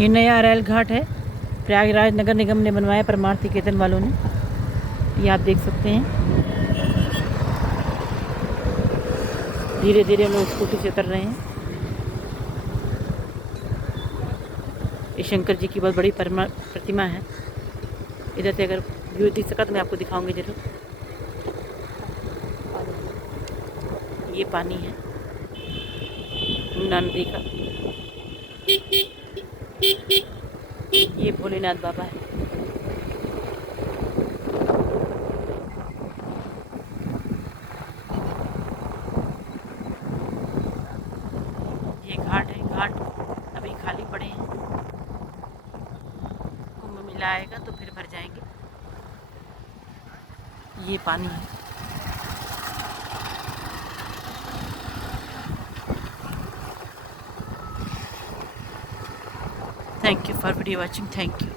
ये नया रेल घाट है, प्रयागराज नगर निगम ने बनवाया, परमार्थी कीर्तन वालों ने। ये आप देख सकते हैं। धीरे धीरे हम लोग स्कूटी से उतर रहे हैं। ये शंकर जी की बहुत बड़ी प्रतिमा है। इधर से अगर व्यू दिख सका तो मैं आपको दिखाऊंगी जरूर। ये पानी है यमुना नदी का। ये भोलेनाथ बाबा है। ये घाट है, घाट अभी खाली पड़े हैं। कुंभ मेला आएगा तो फिर भर जाएंगे। ये पानी है। Thank you for video watching. Thank you.